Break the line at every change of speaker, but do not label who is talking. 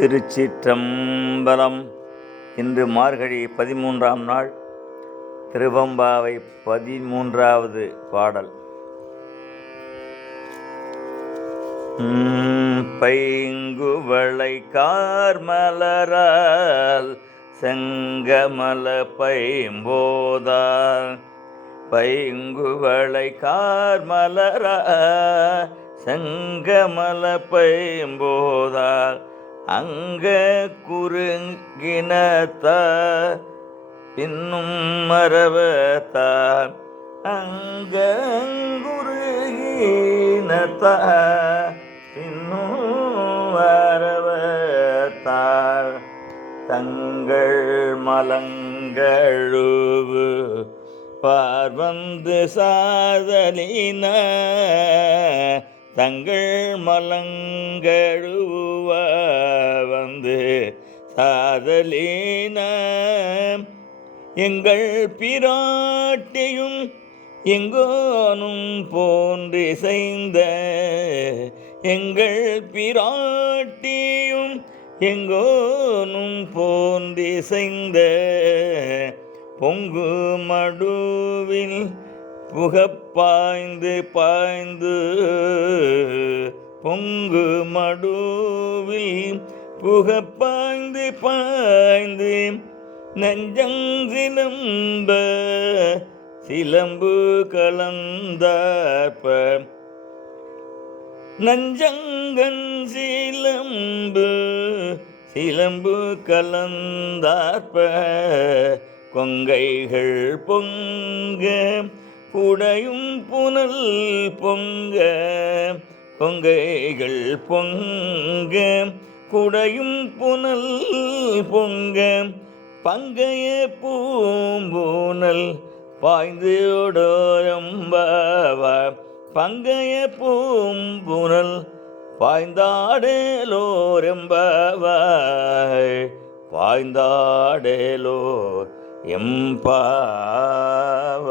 திருச்சிற்றம்பலம். இன்று மார்கழி பதிமூன்றாம் நாள் திருவம்பாவை பதிமூன்றாவது பாடல். பைங்குவளை கார்மலரால் செங்கமல பைம்போதால் பைங்குவளை கார்மலரா செங்கமல பைம்போதால் அங்க குறுங்கினத்தா பின்னும் மரவத்தால் அங்க குறுகினத்த பின்னும் மரவத்தால் தங்கள் மலங்கழுவு பார்வந்து சாதலின தங்கள் மலங்கழுவார் சாதலின எங்கள் பிராட்டியும் எங்கோனும் போன்றிசைந்த எங்கள் பிராட்டியும் எங்கோனும் போன்றிசைந்த பொங்கு மடுவில் புகப்பாய்ந்து பாய்ந்து. பொங்கு மடுவில் புக பாய்ந்து நெஞ்சங்கிலம்ப சிலம்பு கலந்தார்ப்ப. நஞ்சங்கன் சிலம்பு சிலம்பு கலந்தார்ப்ப. கொங்கைகள் பொங்க குடையும் புனல் பொங்க கொங்கைகள் பொங்க குடையும் புனல் பொங்க பங்கைய பூம்பூனல் பாய்ந்து ஒடோரம்பாவ பங்கைய பூம்புனல் பாய்ந்தாடலோரெம்பாவாய் பாய்ந்தாடலோ எம்பாவ